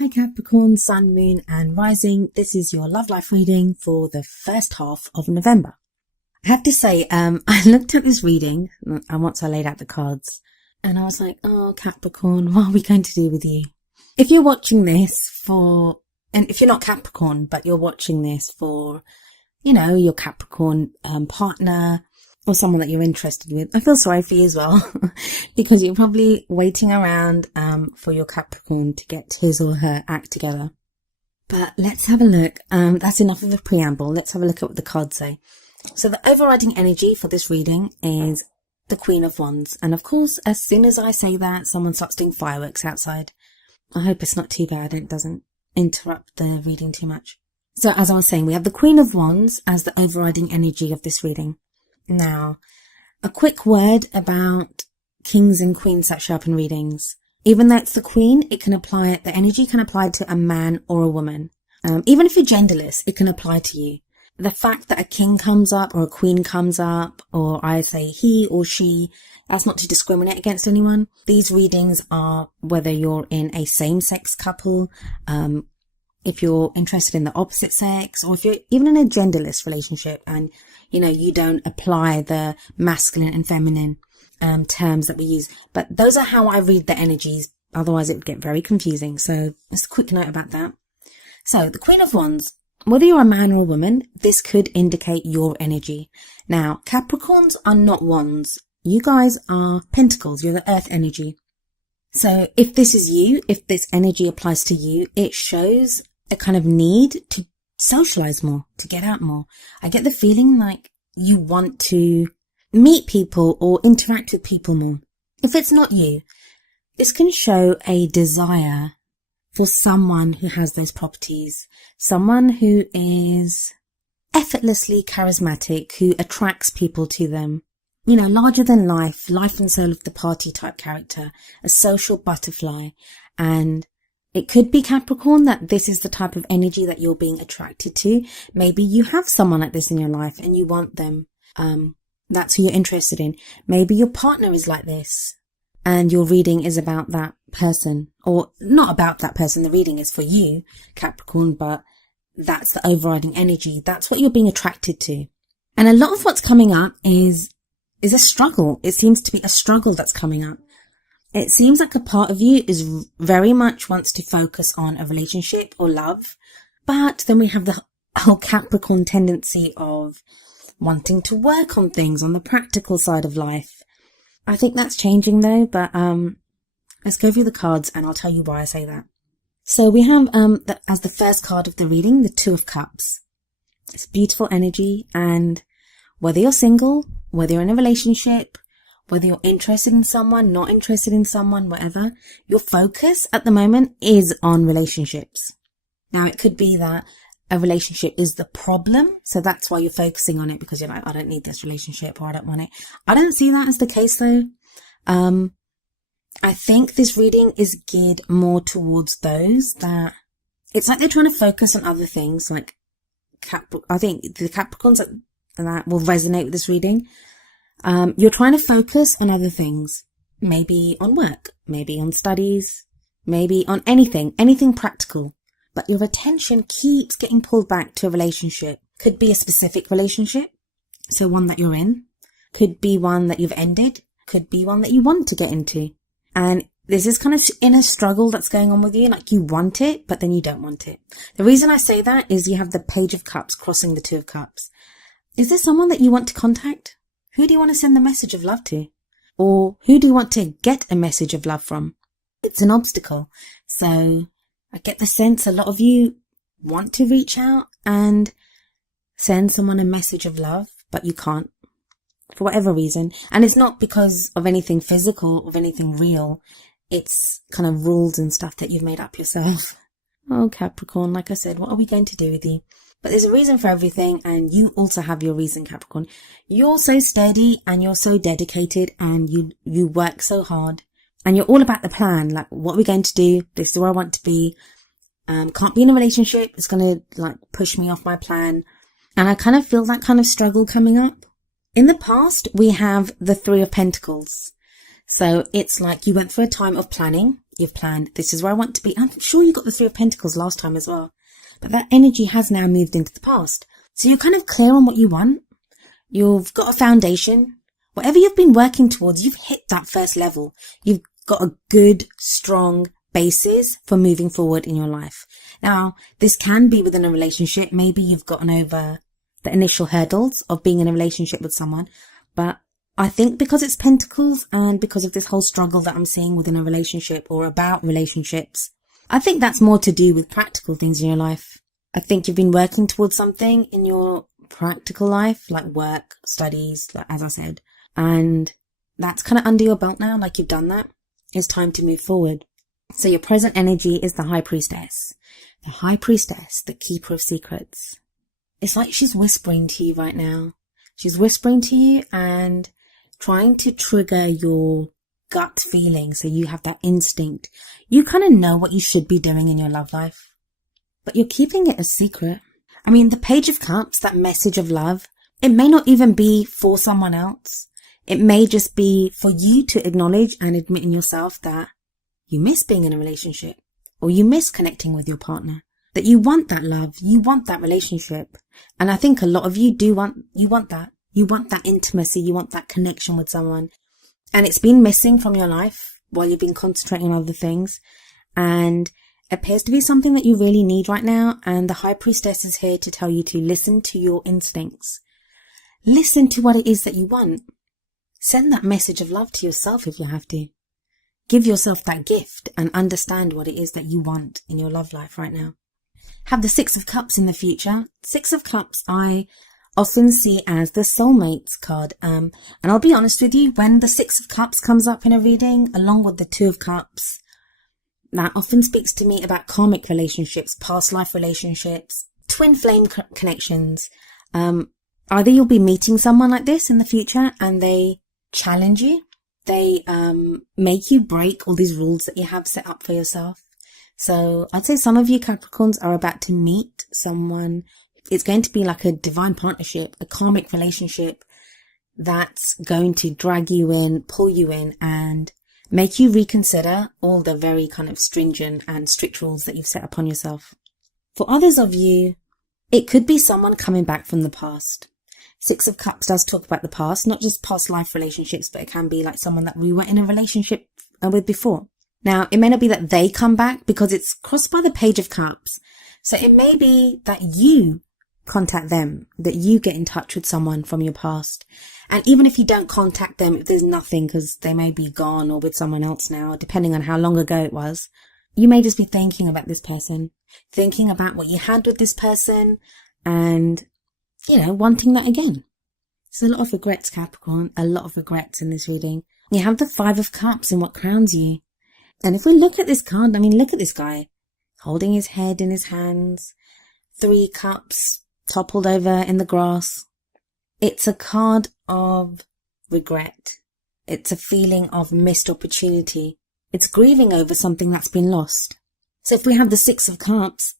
Hi Capricorn, Sun, Moon and Rising. This is your love life reading for the first half of November. I have to say, I looked at this reading and once I laid out the cards and I was like, oh Capricorn, what are we going to do with you? If you're watching this and if you're not Capricorn, but you're watching this for, your Capricorn partner or someone that you're interested with, I feel sorry for you as well because you're probably waiting around for your Capricorn to get his or her act together. But let's have a look. That's enough of a preamble. Let's have a look at what the cards say. So the overriding energy for this reading is the Queen of Wands. And of course, as soon as I say that, someone starts doing fireworks outside. I hope it's not too bad and it doesn't interrupt the reading too much. So as I was saying, we have the Queen of Wands as the overriding energy of this reading. Now, a quick word about kings and queens that show up in readings. Even though it's the queen, the energy can apply to a man or a woman. Even if you're genderless, it can apply to you. The fact that a king comes up or a queen comes up, or I say he or she, that's not to discriminate against anyone. These readings are whether you're in a same-sex couple, if you're interested in the opposite sex, or if you're even in a genderless relationship and, you don't apply the masculine and feminine terms that we use. But those are how I read the energies. Otherwise, it would get very confusing. So just a quick note about that. So the Queen of Wands, whether you're a man or a woman, this could indicate your energy. Now, Capricorns are not wands. You guys are pentacles. You're the earth energy. So if this is you, if this energy applies to you, it shows a kind of need to socialize more, to get out more. I get the feeling like you want to meet people or interact with people more. If it's not you, this can show a desire for someone who has those properties, someone who is effortlessly charismatic, who attracts people to them. Larger than life and soul of the party type character, a social butterfly. And it could be Capricorn that this is the type of energy that you're being attracted to. Maybe you have someone like this in your life and you want them. That's who you're interested in. Maybe your partner is like this and your reading is about that person, or not about that person. The reading is for you, Capricorn, but that's the overriding energy. That's what you're being attracted to. And a lot of what's coming up is a struggle. It seems to be a struggle that's coming up. It seems like a part of you is very much wants to focus on a relationship or love, but then we have the whole Capricorn tendency of wanting to work on things on the practical side of life. I think that's changing though, but let's go through the cards and I'll tell you why I say that. So we have as the first card of the reading, the Two of Cups. It's beautiful energy, and whether you're single, whether you're in a relationship, whether you're interested in someone, not interested in someone, whatever, your focus at the moment is on relationships. Now, it could be that a relationship is the problem, so that's why you're focusing on it, because you're like, I don't need this relationship, or I don't want it. I don't see that as the case though. I think this reading is geared more towards those that it's like they're trying to focus on other things, like I think the Capricorns that will resonate with this reading. You're trying to focus on other things, maybe on work, maybe on studies, maybe on anything practical, but your attention keeps getting pulled back to a relationship. Could be a specific relationship, so one that you're in, could be one that you've ended, could be one that you want to get into. And this is kind of inner struggle that's going on with you, like you want it, but then you don't want it. The reason I say that is you have the Page of Cups crossing the Two of Cups. Is there someone that you want to contact? Who do you want to send the message of love to? Or who do you want to get a message of love from? It's an obstacle. So I get the sense a lot of you want to reach out and send someone a message of love, but you can't for whatever reason. And it's not because of anything physical or of anything real. It's kind of rules and stuff that you've made up yourself. Oh, Capricorn, like I said, what are we going to do with you? But there's a reason for everything, and you also have your reason, Capricorn. You're so steady and you're so dedicated and you work so hard and you're all about the plan. Like, what are we going to do? This is where I want to be. Can't be in a relationship. It's going to push me off my plan. And I kind of feel that kind of struggle coming up. In the past, we have the Three of Pentacles. So it's like you went through a time of planning You've planned, this is where I want to be. I'm sure you got the Three of Pentacles last time as well. But that energy has now moved into the past. So you're kind of clear on what you want. You've got a foundation. Whatever you've been working towards, you've hit that first level. You've got a good, strong basis for moving forward in your life. Now, this can be within a relationship. Maybe you've gotten over the initial hurdles of being in a relationship with someone. But I think because it's Pentacles and because of this whole struggle that I'm seeing within a relationship or about relationships, I think that's more to do with practical things in your life. I think you've been working towards something in your practical life, like work, studies, like as I said, and that's kind of under your belt now, like you've done that. It's time to move forward. So your present energy is the High Priestess. The High Priestess, the Keeper of Secrets. It's like she's whispering to you right now. She's whispering to you and trying to trigger your gut feeling, so you have that instinct. You kind of know what you should be doing in your love life, but you're keeping it a secret. I mean, the Page of Cups, that message of love, it may not even be for someone else. It may just be for you to acknowledge and admit in yourself that you miss being in a relationship, or you miss connecting with your partner, that you want that love, you want that relationship. And I think a lot of you want that. You want that intimacy, you want that connection with someone. And it's been missing from your life while you've been concentrating on other things. And it appears to be something that you really need right now. And the High Priestess is here to tell you to listen to your instincts. Listen to what it is that you want. Send that message of love to yourself if you have to. Give yourself that gift and understand what it is that you want in your love life right now. Have the Six of Cups in the future. Six of Cups I often see as the soulmates card. And I'll be honest with you, when the Six of Cups comes up in a reading, along with the Two of Cups, that often speaks to me about karmic relationships, past life relationships, twin flame connections. Either you'll be meeting someone like this in the future and they challenge you. They make you break all these rules that you have set up for yourself. So I'd say some of you Capricorns are about to meet someone. It's going to be like a divine partnership, a karmic relationship that's going to drag you in, pull you in, and make you reconsider all the very kind of stringent and strict rules that you've set upon yourself. For others of you, it could be someone coming back from the past. Six of Cups does talk about the past, not just past life relationships, but it can be like someone that we were in a relationship with before. Now, it may not be that they come back because it's crossed by the Page of Cups. So it may be that you contact them, that you get in touch with someone from your past. And even if you don't contact them, if there's nothing because they may be gone or with someone else now, depending on how long ago it was, you may just be thinking about this person, thinking about what you had with this person and, wanting that again. There's a lot of regrets, Capricorn, a lot of regrets in this reading. You have the Five of Cups in what crowns you. And if we look at this card, look at this guy holding his head in his hands, 3 cups toppled over in the grass. It's a card of regret. It's a feeling of missed opportunity. It's grieving over something that's been lost. So if we have the Six of Cups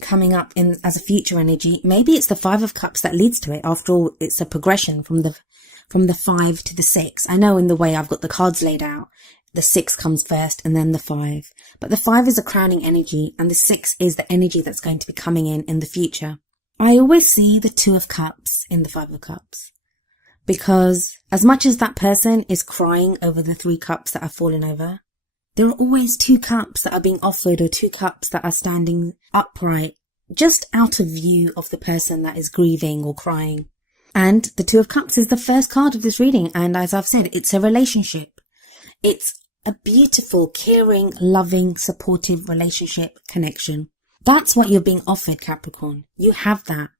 coming up in as a future energy, maybe it's the Five of Cups that leads to it. After all, it's a progression from the 5 to the 6. I know in the way I've got the cards laid out, the 6 comes first and then the 5. But the 5 is a crowning energy and the 6 is the energy that's going to be coming in the future. I always see the Two of Cups in the Five of Cups because as much as that person is crying over the 3 cups that are falling over, there are always 2 cups that are being offered or 2 cups that are standing upright just out of view of the person that is grieving or crying. And the Two of Cups is the first card of this reading. And as I've said, it's a relationship. It's a beautiful, caring, loving, supportive relationship connection. That's what you're being offered, Capricorn. You have that.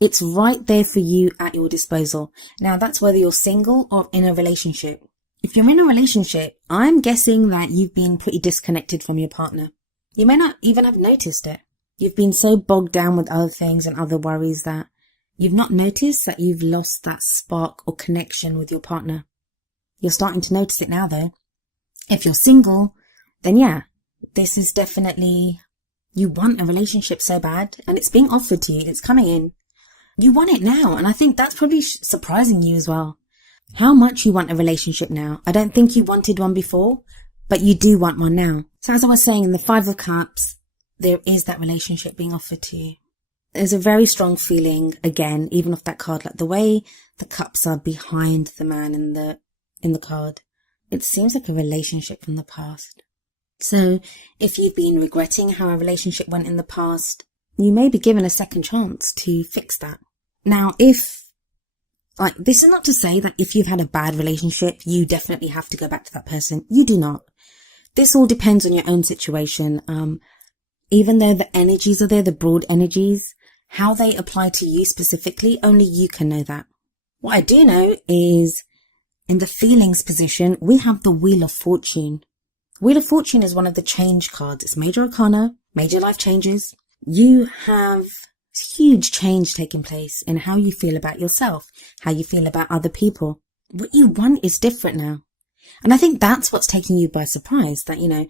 It's right there for you at your disposal. Now, that's whether you're single or in a relationship. If you're in a relationship, I'm guessing that you've been pretty disconnected from your partner. You may not even have noticed it. You've been so bogged down with other things and other worries that you've not noticed that you've lost that spark or connection with your partner. You're starting to notice it now, though. If you're single, then yeah, this is definitely, you want a relationship so bad and it's being offered to you. It's coming in. You want it now. And I think that's probably surprising you as well. How much you want a relationship now. I don't think you wanted one before, but you do want one now. So as I was saying, in the Five of Cups, there is that relationship being offered to you. There's a very strong feeling, again, even off that card, like the way the cups are behind the man in the card. It seems like a relationship from the past. So if you've been regretting how a relationship went in the past, you may be given a second chance to fix that. Now, this is not to say that if you've had a bad relationship, you definitely have to go back to that person. You do not. This all depends on your own situation. Even though the energies are there, the broad energies, how they apply to you specifically, only you can know that. What I do know is in the feelings position, we have the Wheel of Fortune. Wheel of Fortune is one of the change cards. It's major arcana, major life changes. You have huge change taking place in how you feel about yourself, how you feel about other people. What you want is different now. And I think that's what's taking you by surprise, that,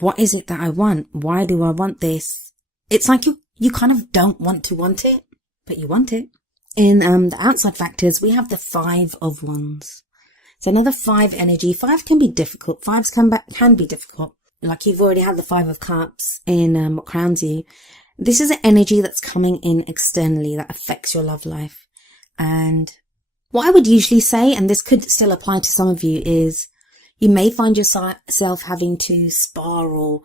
what is it that I want? Why do I want this? It's like you kind of don't want to want it, but you want it. In the outside factors, we have the Five of Wands. So another 5 energy. 5 can be difficult. 5s can be difficult. Like you've already had the 5 of Cups in what crowns you. This is an energy that's coming in externally that affects your love life. And what I would usually say, and this could still apply to some of you, is you may find yourself having to spar or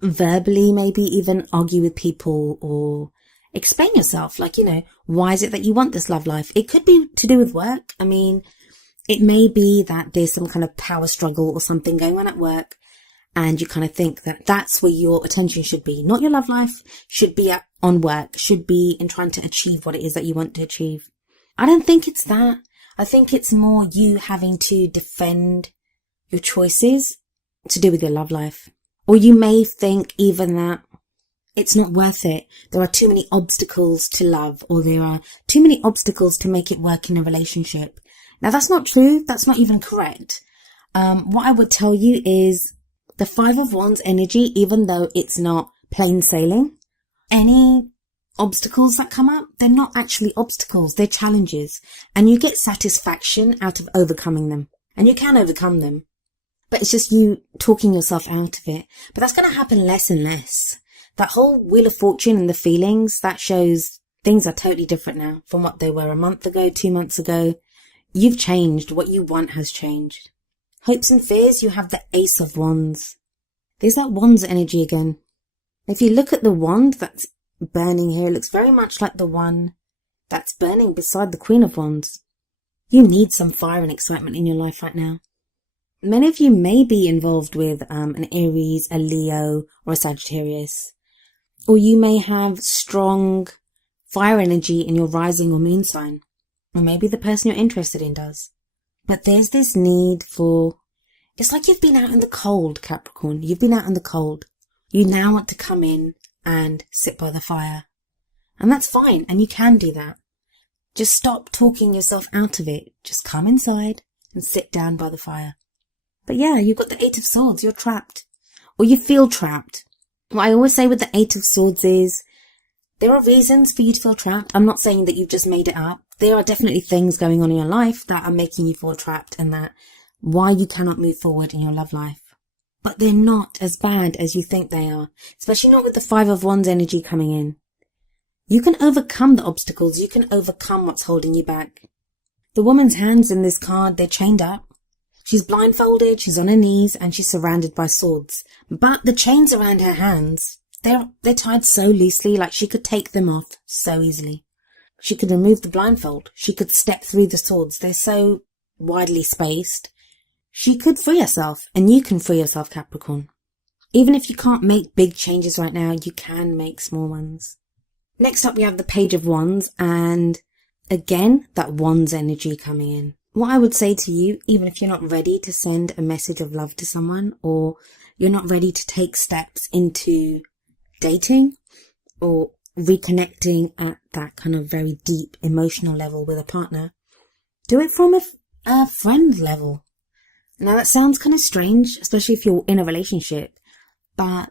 verbally maybe even argue with people or explain yourself. Like, why is it that you want this love life? It could be to do with work. I mean, it may be that there's some kind of power struggle or something going on at work, and you kind of think that that's where your attention should be. Not your love life, should be on work, should be in trying to achieve what it is that you want to achieve. I don't think it's that. I think it's more you having to defend your choices to do with your love life. Or you may think even that it's not worth it. There are too many obstacles to love, or there are too many obstacles to make it work in a relationship. Now, that's not true. That's not even correct. What I would tell you is the 5 of Wands energy, even though it's not plain sailing, any obstacles that come up, they're not actually obstacles. They're challenges. And you get satisfaction out of overcoming them. And you can overcome them. But it's just you talking yourself out of it. But that's going to happen less and less. That whole Wheel of Fortune and the feelings, that shows things are totally different now from what they were a month ago, 2 months ago. You've changed. What you want has changed. Hopes and fears, you have the Ace of Wands. There's that Wands energy again. If you look at the wand that's burning here, it looks very much like the one that's burning beside the Queen of Wands. You need some fire and excitement in your life right now. Many of you may be involved with an Aries, a Leo, or a Sagittarius. Or you may have strong fire energy in your rising or moon sign. Or maybe the person you're interested in does. But there's this need for... It's like you've been out in the cold, Capricorn. You've been out in the cold. You now want to come in and sit by the fire. And that's fine, and you can do that. Just stop talking yourself out of it. Just come inside and sit down by the fire. But yeah, you've got the 8 of Swords. You're trapped. Or you feel trapped. What I always say with the 8 of Swords is there are reasons for you to feel trapped. I'm not saying that you've just made it up. There are definitely things going on in your life that are making you feel trapped, and that why you cannot move forward in your love life. But they're not as bad as you think they are, especially not with the 5 of Wands energy coming in. You can overcome the obstacles. You can overcome what's holding you back. The woman's hands in this card, they're chained up. She's blindfolded, she's on her knees, and she's surrounded by swords. But the chains around her hands, they're tied so loosely, like she could take them off so easily. She could remove the blindfold. She could step through the swords. They're so widely spaced. She could free herself, and you can free yourself, Capricorn. Even if you can't make big changes right now, you can make small ones. Next up, we have the Page of Wands, and again, that Wands energy coming in. What I would say to you, even if you're not ready to send a message of love to someone, or you're not ready to take steps into dating or reconnecting at that kind of very deep emotional level with a partner, do it from a friend level. Now that sounds kind of strange, especially if you're in a relationship, but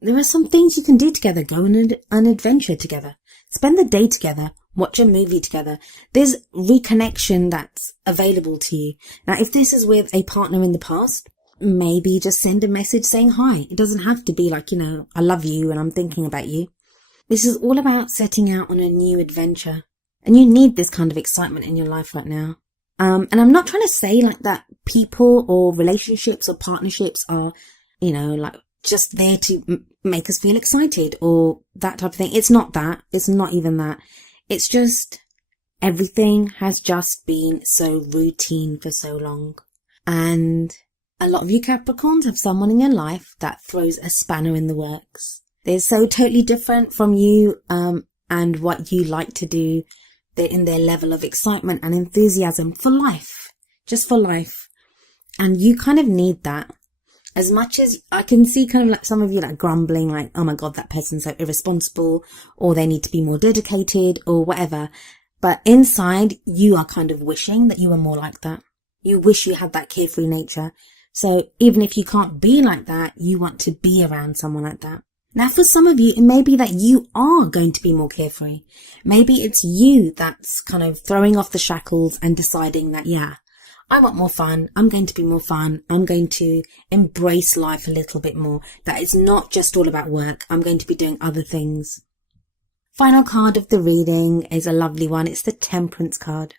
there are some things you can do together. Go on an adventure together. Spend the day together. Watch a movie together. There's reconnection that's available to you. Now, if this is with a partner in the past, maybe just send a message saying hi. It doesn't have to be like, I love you and I'm thinking about you. This is all about setting out on a new adventure. And you need this kind of excitement in your life right now. And I'm not trying to say like that people or relationships or partnerships are, like just there to make us feel excited or that type of thing. It's not that. It's not even that. It's just everything has just been so routine for so long. And a lot of you Capricorns have someone in your life that throws a spanner in the works. They're so totally different from you and what you like to do. They're in their level of excitement and enthusiasm for life, just for life. And you kind of need that. As much as I can see kind of like some of you like grumbling like, oh my God, that person's so irresponsible, or they need to be more dedicated or whatever. But inside you are kind of wishing that you were more like that. You wish you had that carefree nature. So even if you can't be like that, you want to be around someone like that. Now, for some of you, it may be that you are going to be more carefree. Maybe it's you that's kind of throwing off the shackles and deciding that, yeah, I want more fun. I'm going to be more fun. I'm going to embrace life a little bit more. That it's not just all about work. I'm going to be doing other things. Final card of the reading is a lovely one. It's the Temperance card.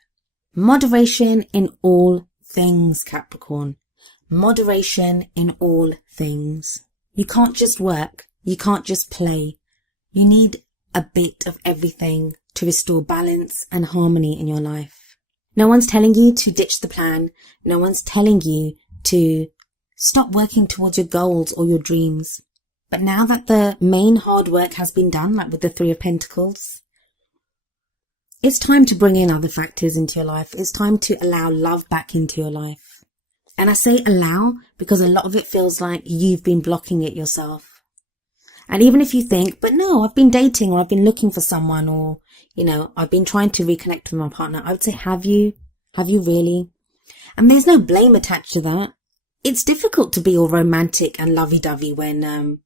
Moderation in all things, Capricorn. Moderation in all things. You can't just work. You can't just play. You need a bit of everything to restore balance and harmony in your life. No one's telling you to ditch the plan. No one's telling you to stop working towards your goals or your dreams. But now that the main hard work has been done, like with the Three of Pentacles, it's time to bring in other factors into your life. It's time to allow love back into your life. And I say allow because a lot of it feels like you've been blocking it yourself. And even if you think, but no, I've been dating or I've been looking for someone or, I've been trying to reconnect with my partner. I would say, have you? Have you really? And there's no blame attached to that. It's difficult to be all romantic and lovey-dovey when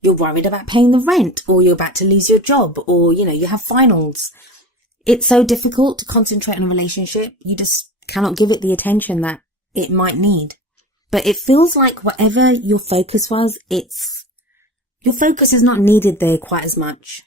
you're worried about paying the rent or you're about to lose your job or, you have finals. It's so difficult to concentrate on a relationship. You just cannot give it the attention that it might need. But it feels like whatever your focus was, your focus is not needed there quite as much.